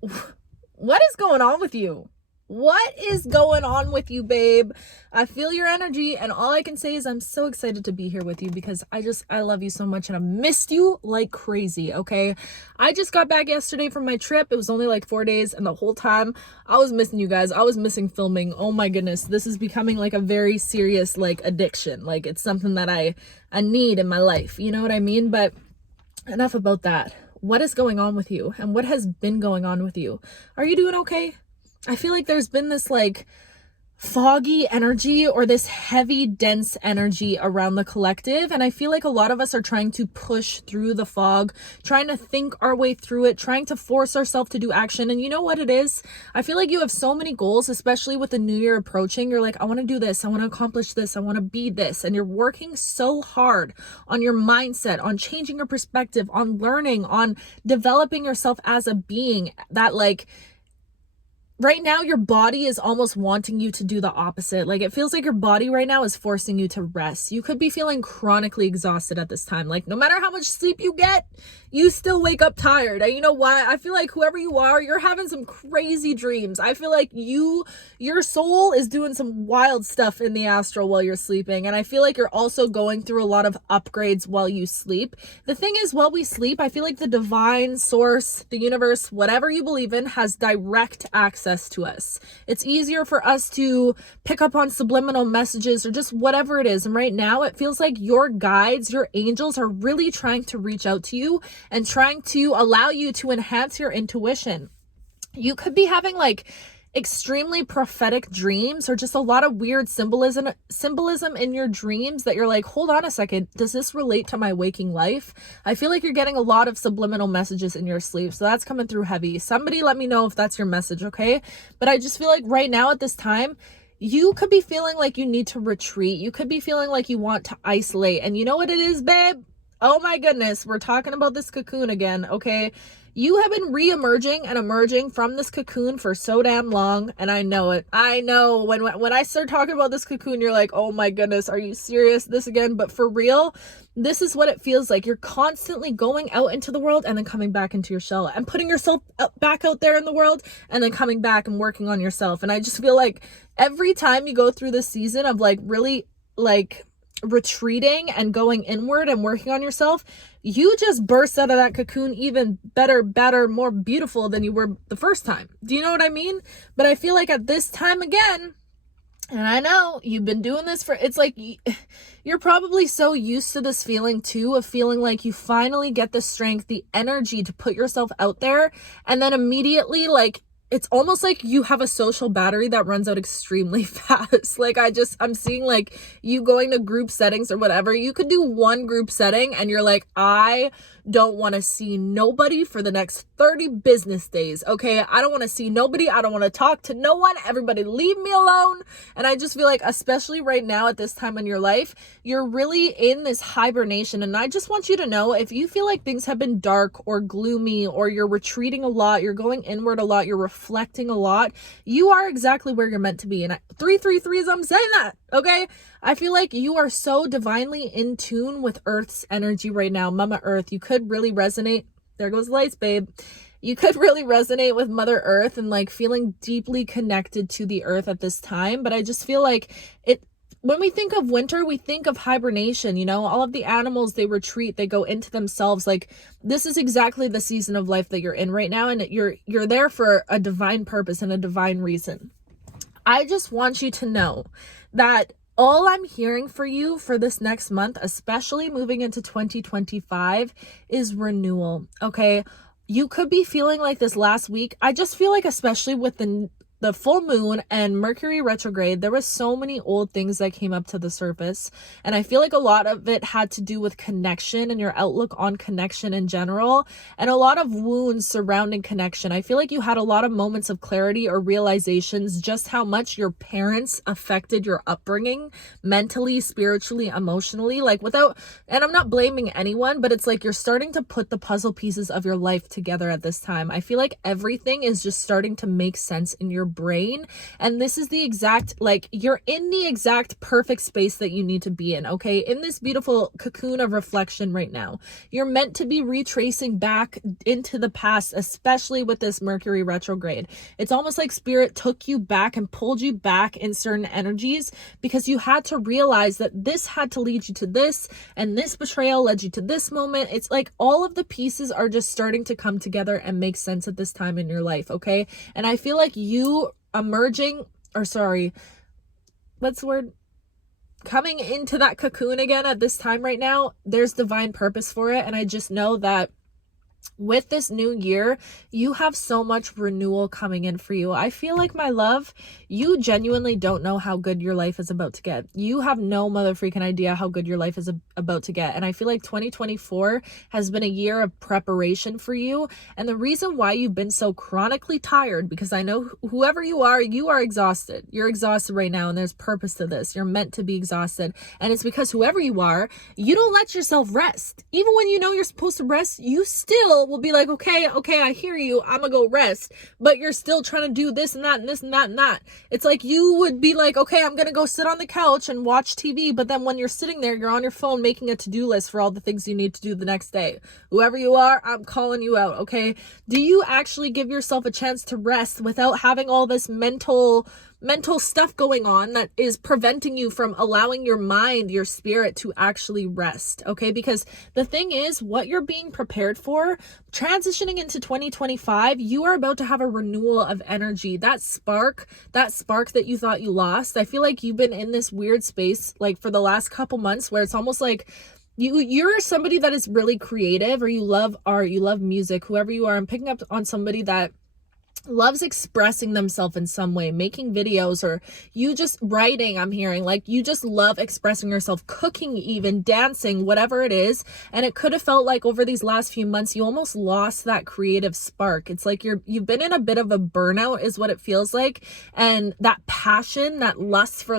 What is going on with you? What is going on with you, babe? I feel your energy, and all I can say is I'm so excited to be here with you because I love you so much and I missed you like crazy, okay? I just got back yesterday from my trip. It was only like 4 days, and the whole time I was missing you guys. I was missing filming. Oh my goodness. This is becoming like a very serious like addiction. Like it's something that I need in my life. You know what I mean? But enough about that. What is going on with you, and what has been going on with you? Are you doing okay? I feel like there's been this like foggy energy or this heavy, dense energy around the collective. And I feel like a lot of us are trying to push through the fog, trying to think our way through it, trying to force ourselves to do action. And you know what it is? I feel like you have so many goals, especially with the new year approaching. You're like, I want to do this. I want to accomplish this. I want to be this. And you're working so hard on your mindset, on changing your perspective, on learning, on developing yourself as a being that like, right now your body is almost wanting you to do the opposite. Like it feels like your body right now is forcing you to rest. You could be feeling chronically exhausted at this time. Like no matter how much sleep you get, you still wake up tired. And you know why? I feel like whoever you are, you're having some crazy dreams. I feel like your soul is doing some wild stuff in the astral while you're sleeping. And I feel like you're also going through a lot of upgrades while you sleep. The thing is, while we sleep, I feel like the divine source, the universe, whatever you believe in, has direct access to us. It's easier for us to pick up on subliminal messages or just whatever it is. And right now it feels like your guides, your angels are really trying to reach out to you and trying to allow you to enhance your intuition. You could be having like extremely prophetic dreams or just a lot of weird symbolism in your dreams that you're like, hold on a second, does this relate to my waking life? I feel like you're getting a lot of subliminal messages in your sleep, so that's coming through heavy. Somebody let me know if that's your message, okay? But I just feel like right now at this time, you could be feeling like you need to retreat. You could be feeling like you want to isolate. And you know what it is, babe? Oh my goodness, we're talking about this cocoon again, okay? You have been re-emerging and emerging from this cocoon for so damn long, and I know it. I know when I start talking about this cocoon, you're like, oh my goodness, are you serious? This again? But for real, this is what it feels like. You're constantly going out into the world and then coming back into your shell and putting yourself back out there in the world and then coming back and working on yourself. And I just feel like every time you go through this season of like really like retreating and going inward and working on yourself, you just burst out of that cocoon even better, more beautiful than you were the first time. Do you know what I mean? But I feel like at this time again, and I know you've been doing this for, it's like you're probably so used to this feeling too, of feeling like you finally get the strength, the energy to put yourself out there, and then immediately like it's almost like you have a social battery that runs out extremely fast. Like I'm seeing like you going to group settings or whatever. You could do one group setting and you're like, I don't want to see nobody for the next 30 business days. Okay. I don't want to see nobody. I don't want to talk to no one. Everybody leave me alone. And I just feel like, especially right now at this time in your life, you're really in this hibernation. And I just want you to know, if you feel like things have been dark or gloomy, or you're retreating a lot, you're going inward a lot, you're reflecting a lot, you are exactly where you're meant to be. And 333 is I'm saying that. Okay. I feel like you are so divinely in tune with Earth's energy right now. Mama Earth, you could really resonate. There goes the lights, babe. You could really resonate with Mother Earth and like feeling deeply connected to the earth at this time. But I just feel like when we think of winter, we think of hibernation. You know, all of the animals, they retreat, they go into themselves. Like this is exactly the season of life that you're in right now. And you're there for a divine purpose and a divine reason. I just want you to know that all I'm hearing for you for this next month, especially moving into 2025, is renewal. Okay. You could be feeling like this last week. I just feel like, especially with the full moon and Mercury retrograde, there was so many old things that came up to the surface. And I feel like a lot of it had to do with connection and your outlook on connection in general, and a lot of wounds surrounding connection. I feel like you had a lot of moments of clarity or realizations just how much your parents affected your upbringing mentally, spiritually, emotionally, like and I'm not blaming anyone, but it's like you're starting to put the puzzle pieces of your life together at this time. I feel like everything is just starting to make sense in your brain. And this is the exact, like, you're in the exact perfect space that you need to be in, okay? In this beautiful cocoon of reflection right now. You're meant to be retracing back into the past, especially with this Mercury retrograde. It's almost like spirit took you back and pulled you back in certain energies because you had to realize that this had to lead you to this, and this betrayal led you to this moment. It's like all of the pieces are just starting to come together and make sense at this time in your life, okay? And I feel like you coming into that cocoon again at this time right now, there's divine purpose for it. And I just know that with this new year, you have so much renewal coming in for you. I feel like, my love, you genuinely don't know how good your life is about to get. You have no mother freaking idea how good your life is about to get. And I feel like 2024 has been a year of preparation for you. And the reason why you've been so chronically tired, because I know whoever you are exhausted. You're exhausted right now, and there's purpose to this. You're meant to be exhausted. And it's because whoever you are, you don't let yourself rest. Even when you know you're supposed to rest, you still will be like, okay, I hear you, I'm gonna go rest, but you're still trying to do this and that and this and that and that. It's like you would be like, okay, I'm gonna go sit on the couch and watch TV, but then when you're sitting there, you're on your phone making a to-do list for all the things you need to do the next day. Whoever you are, I'm calling you out, okay? Do you actually give yourself a chance to rest without having all this mental stuff going on that is preventing you from allowing your mind, your spirit to actually rest, okay? Because the thing is, what you're being prepared for, transitioning into 2025, you are about to have a renewal of energy. That spark that you thought you lost, I feel like you've been in this weird space like for the last couple months where it's almost like you're somebody that is really creative, or you love art, you love music, whoever you are. I'm picking up on somebody that loves expressing themselves in some way, making videos, or you just writing. I'm hearing like you just love expressing yourself, cooking, even dancing, whatever it is. And it could have felt like over these last few months you almost lost that creative spark. It's like you've been in a bit of a burnout is what it feels like. And that passion, that lust for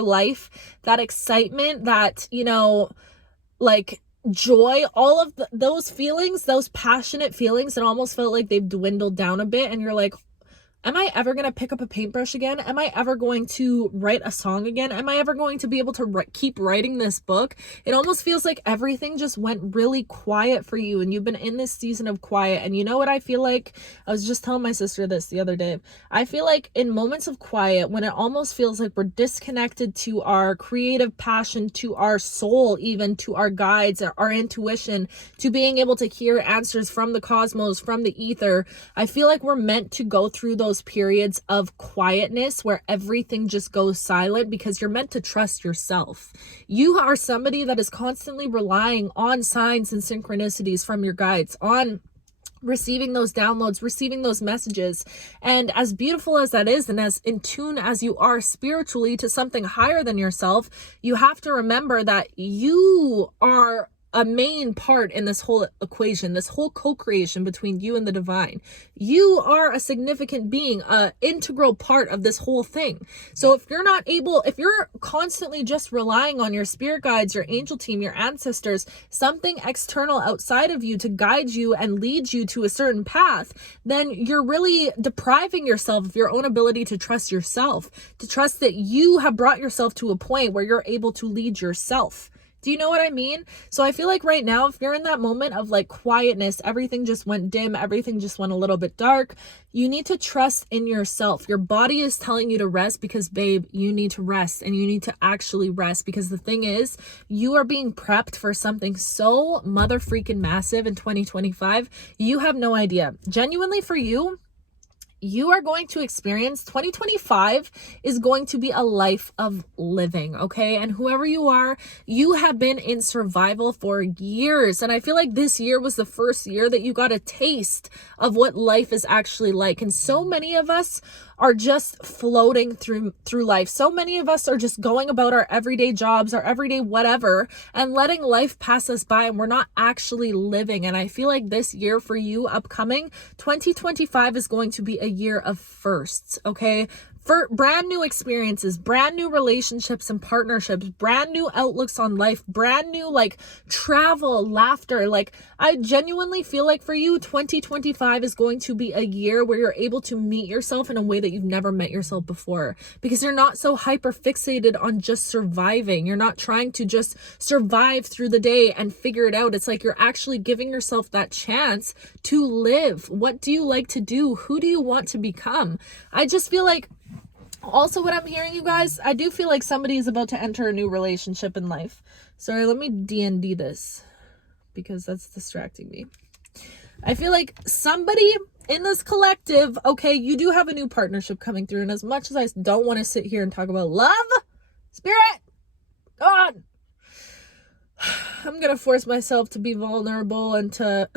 life, that excitement, that, you know, like joy, all of those feelings, those passionate feelings, it almost felt like they've dwindled down a bit. And you're like, am I ever going to pick up a paintbrush again? Am I ever going to write a song again? Am I ever going to be able to keep writing this book? It almost feels like everything just went really quiet for you, and you've been in this season of quiet. And you know what I feel like? I was just telling my sister this the other day. I feel like in moments of quiet, when it almost feels like we're disconnected to our creative passion, to our soul, even to our guides, our intuition, to being able to hear answers from the cosmos, from the ether, I feel like we're meant to go through those periods of quietness where everything just goes silent, because you're meant to trust yourself. You are somebody that is constantly relying on signs and synchronicities from your guides, on receiving those downloads, receiving those messages. And as beautiful as that is, and as in tune as you are spiritually to something higher than yourself, you have to remember that you are a main part in this whole equation, this whole co-creation between you and the divine. You are a significant being, an integral part of this whole thing. So if you're constantly just relying on your spirit guides, your angel team, your ancestors, something external outside of you to guide you and lead you to a certain path, then you're really depriving yourself of your own ability to trust yourself, to trust that you have brought yourself to a point where you're able to lead yourself. Do you know what I mean? So I feel like right now, if you're in that moment of like quietness, everything just went dim, everything just went a little bit dark, you need to trust in yourself. Your body is telling you to rest because, babe, you need to rest, and you need to actually rest, because the thing is, you are being prepped for something so mother freaking massive in 2025. You have no idea. Genuinely for you, you are going to experience 2025 is going to be a life of living, okay? And whoever you are, you have been in survival for years. And I feel like this year was the first year that you got a taste of what life is actually like. And so many of us are just floating through life. So many of us are just going about our everyday jobs, our everyday whatever, and letting life pass us by, and we're not actually living. And I feel like this year for you, upcoming 2025, is going to be a year of firsts, okay? for brand new experiences, brand new relationships and partnerships, brand new outlooks on life, brand new like travel, laughter. Like I genuinely feel like for you, 2025 is going to be a year where you're able to meet yourself in a way that you've never met yourself before, because you're not so hyper fixated on just surviving. You're not trying to just survive through the day and figure it out. It's like you're actually giving yourself that chance to live. What do you like to do? Who do you want to become? I just feel like, also what I'm hearing, you guys, I do feel like somebody is about to enter a new relationship in life. Sorry, let me D&D this because that's distracting me. I feel like somebody in this collective, okay, you do have a new partnership coming through. And as much as I don't want to sit here and talk about love, spirit, God, I'm going to force myself to be vulnerable and to...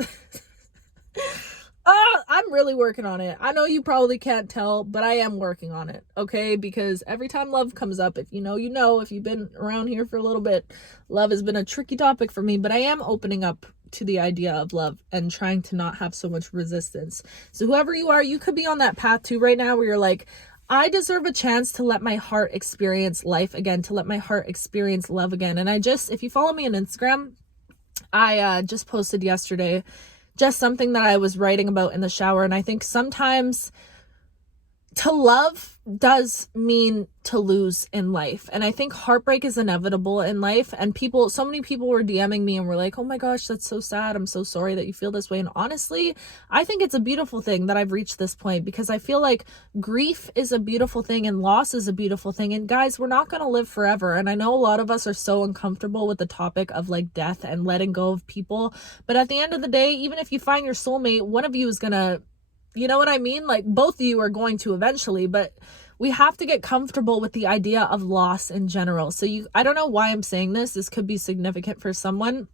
I'm really working on it. I know you probably can't tell, but I am working on it, okay? Because every time love comes up, if you know, you know. If you've been around here for a little bit, love has been a tricky topic for me, but I am opening up to the idea of love and trying to not have so much resistance. So whoever you are, you could be on that path too right now where you're like, I deserve a chance to let my heart experience life again, to let my heart experience love again. And if you follow me on Instagram, I just posted yesterday just something that I was writing about in the shower. And I think sometimes to love does mean to lose in life. And I think heartbreak is inevitable in life. And so many people were DMing me and were like, oh my gosh, that's so sad. I'm so sorry that you feel this way. And honestly, I think it's a beautiful thing that I've reached this point, because I feel like grief is a beautiful thing and loss is a beautiful thing. And guys, we're not going to live forever. And I know a lot of us are so uncomfortable with the topic of like death and letting go of people. But at the end of the day, even if you find your soulmate, one of you is going to, you know what I mean? Like both of you are going to eventually, but we have to get comfortable with the idea of loss in general. So I don't know why I'm saying this. This could be significant for someone.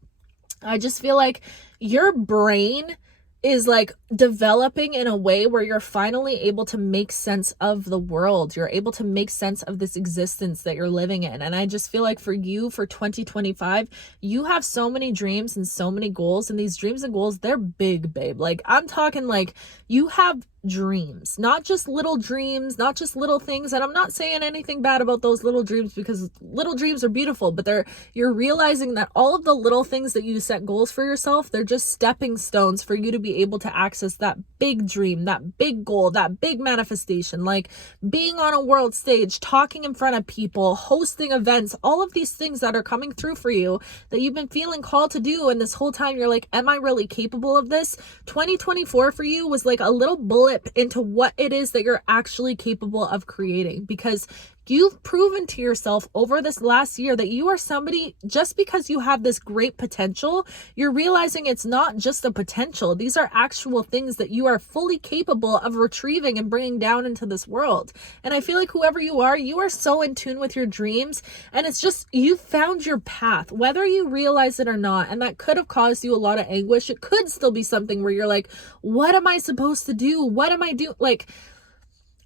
I just feel like your brain is like developing in a way where you're finally able to make sense of the world. You're able to make sense of this existence that you're living in. And I just feel like for you, for 2025, you have so many dreams and so many goals. And these dreams and goals, they're big, babe. Like I'm talking like you have dreams, not just little dreams, not just little things. And I'm not saying anything bad about those little dreams, because little dreams are beautiful, but you're realizing that all of the little things that you set goals for yourself, they're just stepping stones for you to be able to access that big dream, that big goal, that big manifestation, like being on a world stage, talking in front of people, hosting events, all of these things that are coming through for you that you've been feeling called to do. And this whole time you're like, am I really capable of this? 2024 for you was like a little bullet into what it is that you're actually capable of creating, because you've proven to yourself over this last year that you are somebody. Just because you have this great potential, you're realizing it's not just a potential. These are actual things that you are fully capable of retrieving and bringing down into this world. And I feel like whoever you are so in tune with your dreams, and it's just, you found your path, whether you realize it or not. And that could have caused you a lot of anguish. It could still be something where you're like, what am I supposed to do? What am I doing? Like,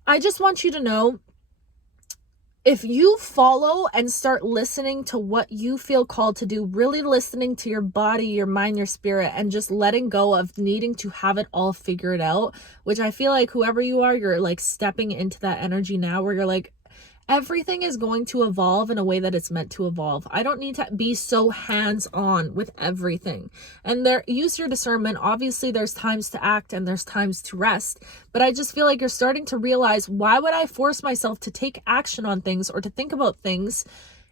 I just want you to know, if you follow and start listening to what you feel called to do, really listening to your body, your mind, your spirit, and just letting go of needing to have it all figured out, which I feel like whoever you are, you're like stepping into that energy now where you're like, everything is going to evolve in a way that it's meant to evolve. I don't need to be so hands-on with everything. And use your discernment. Obviously, there's times to act and there's times to rest. But I just feel like you're starting to realize, why would I force myself to take action on things or to think about things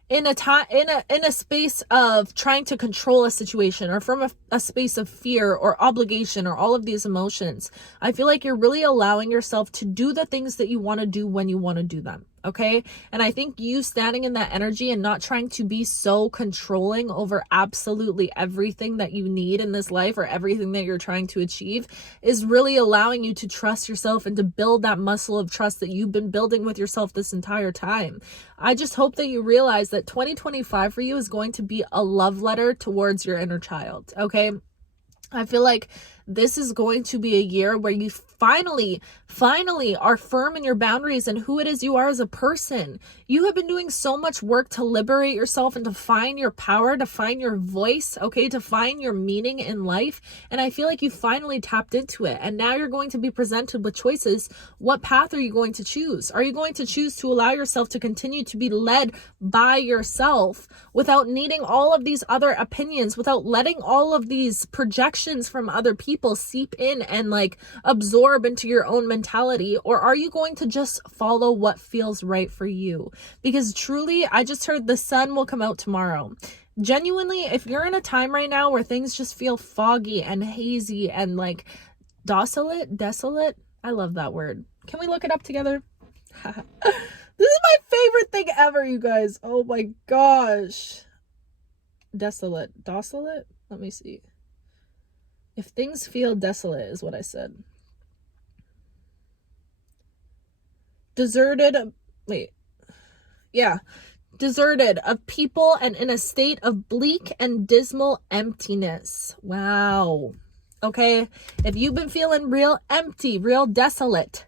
in a space of trying to control a situation, or from a space of fear or obligation or all of these emotions? I feel like you're really allowing yourself to do the things that you want to do when you want to do them. Okay. And I think you standing in that energy and not trying to be so controlling over absolutely everything that you need in this life or everything that you're trying to achieve is really allowing you to trust yourself and to build that muscle of trust that you've been building with yourself this entire time. I just hope that you realize that 2025 for you is going to be a love letter towards your inner child. Okay. I feel like this is going to be a year where you finally are firm in your boundaries and who it is you are as a person. You have been doing so much work to liberate yourself and to find your power, to find your voice, okay, to find your meaning in life. And I feel like you finally tapped into it. And now you're going to be presented with choices. What path are you going to choose? Are you going to choose to allow yourself to continue to be led by yourself without needing all of these other opinions, without letting all of these projections from other people seep in and like absorb into your own mentality? Or are you going to just follow what feels right for you? Because truly, I just heard the sun will come out tomorrow. Genuinely, if you're in a time right now where things just feel foggy and hazy and like desolate, I love that word. Can we look it up together? This is my favorite thing ever, you guys. Oh my gosh. Desolate. Let me see. If things feel desolate is what I said. Deserted of people and in a state of bleak and dismal emptiness. Wow. Okay. If you've been feeling real empty, real desolate,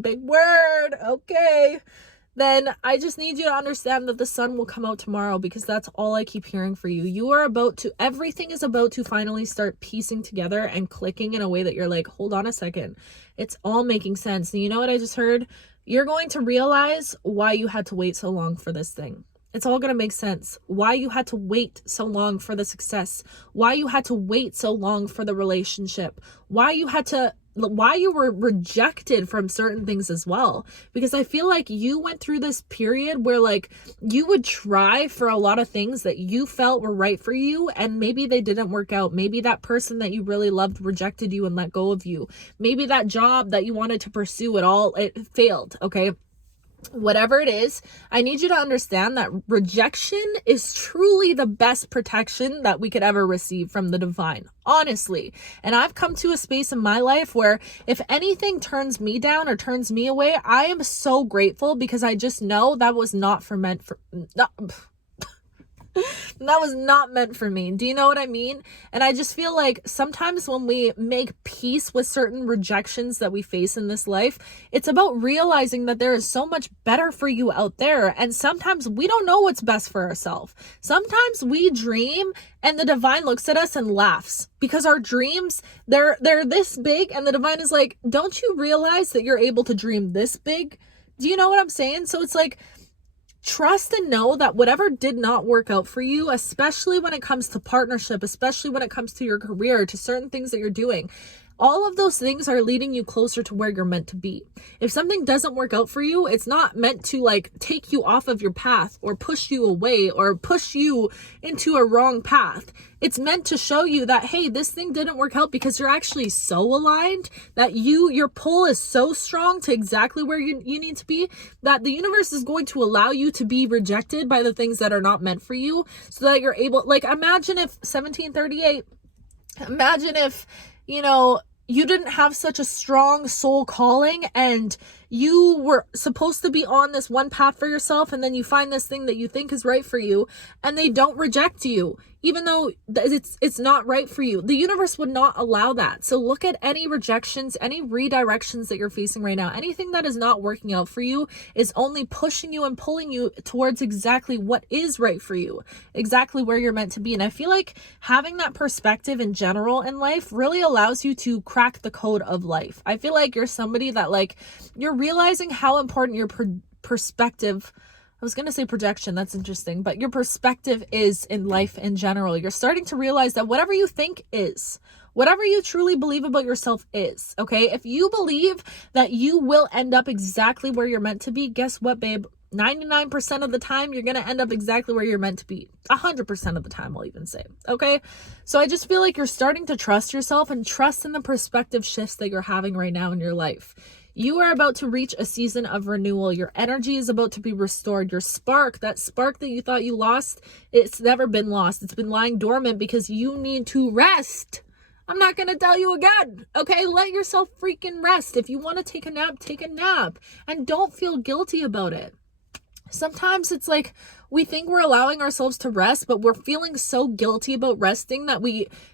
big word. Okay. Then I just need you to understand that the sun will come out tomorrow, because that's all I keep hearing for you. Everything is about to finally start piecing together and clicking in a way that you're like, hold on a second. It's all making sense. And you know what I just heard? You're going to realize why you had to wait so long for this thing. It's all going to make sense. Why you had to wait so long for the success. Why you had to wait so long for the relationship. Why you were rejected from certain things as well. Because I feel like you went through this period where like you would try for a lot of things that you felt were right for you, and maybe they didn't work out. Maybe that person that you really loved rejected you and let go of you. Maybe that job that you wanted to pursue it failed, okay? Whatever it is, I need you to understand that rejection is truly the best protection that we could ever receive from the divine, honestly. And I've come to a space in my life where if anything turns me down or turns me away, I am so grateful, because I just know that was not meant for me. Do you know what I mean? And I just feel like sometimes when we make peace with certain rejections that we face in this life, it's about realizing that there is so much better for you out there. And sometimes we don't know what's best for ourselves. Sometimes we dream and the divine looks at us and laughs, because our dreams, they're this big, and the divine is like, don't you realize that you're able to dream this big? Do you know what I'm saying? So it's like, trust and know that whatever did not work out for you, especially when it comes to partnership, especially when it comes to your career, to certain things that you're doing, all of those things are leading you closer to where you're meant to be. If something doesn't work out for you, it's not meant to like take you off of your path or push you away or push you into a wrong path. It's meant to show you that, hey, this thing didn't work out because you're actually so aligned that your pull is so strong to exactly where you need to be, that the universe is going to allow you to be rejected by the things that are not meant for you, so that you're able, like, imagine if 1738, imagine if, you didn't have such a strong soul calling and you were supposed to be on this one path for yourself, and then you find this thing that you think is right for you and they don't reject you, even though it's not right for you. The universe would not allow that. So look at any rejections, any redirections that you're facing right now. Anything that is not working out for you is only pushing you and pulling you towards exactly what is right for you, exactly where you're meant to be. And I feel like having that perspective in general in life really allows you to crack the code of life. I feel like you're somebody that, like, you're realizing how important your perspective, I was going to say projection, that's interesting, but your perspective is in life in general. You're starting to realize that whatever you think is, whatever you truly believe about yourself is, okay? If you believe that you will end up exactly where you're meant to be, guess what, babe? 99% of the time, you're going to end up exactly where you're meant to be. 100% of the time, I'll even say, okay? So I just feel like you're starting to trust yourself and trust in the perspective shifts that you're having right now in your life. You are about to reach a season of renewal. Your energy is about to be restored. Your spark, that spark that you thought you lost, it's never been lost. It's been lying dormant because you need to rest. I'm not going to tell you again, okay? Let yourself freaking rest. If you want to take a nap, take a nap. And don't feel guilty about it. Sometimes it's like, we think we're allowing ourselves to rest, but we're feeling so guilty about resting that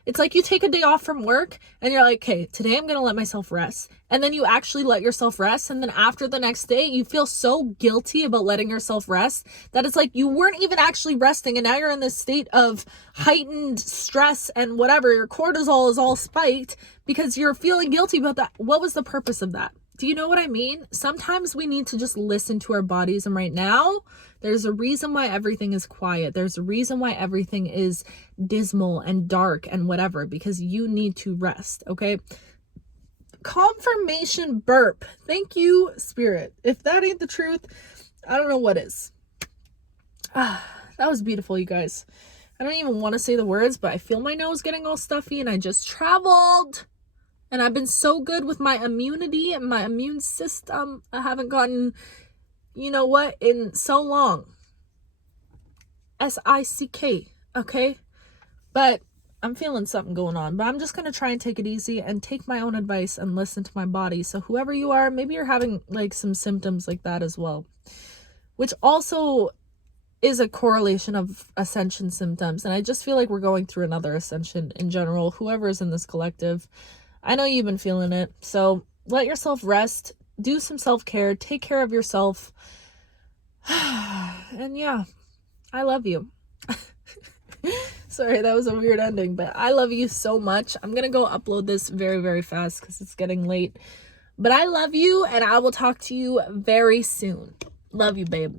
it's like you take a day off from work and you're like, okay, today I'm going to let myself rest. And then you actually let yourself rest. And then after the next day, you feel so guilty about letting yourself rest that it's like you weren't even actually resting. And now you're in this state of heightened stress and whatever. Your cortisol is all spiked because you're feeling guilty about that. What was the purpose of that? Do you know what I mean? Sometimes we need to just listen to our bodies. And right now, there's a reason why everything is quiet. There's a reason why everything is dismal and dark and whatever, because you need to rest, okay? Confirmation burp. Thank you, Spirit. If that ain't the truth, I don't know what is. That was beautiful, you guys. I don't even want to say the words, but I feel my nose getting all stuffy and I just traveled. And I've been so good with my immunity and my immune system. I haven't gotten, you know what, in so long. SICK, okay? But I'm feeling something going on. But I'm just going to try and take it easy and take my own advice and listen to my body. So whoever you are, maybe you're having like some symptoms like that as well. Which also is a correlation of ascension symptoms. And I just feel like we're going through another ascension in general. Whoever is in this collective, I know you've been feeling it. So let yourself rest. Do some self-care. Take care of yourself. And yeah, I love you. Sorry, that was a weird ending, but I love you so much. I'm going to go upload this very, very fast because it's getting late. But I love you, and I will talk to you very soon. Love you, babe.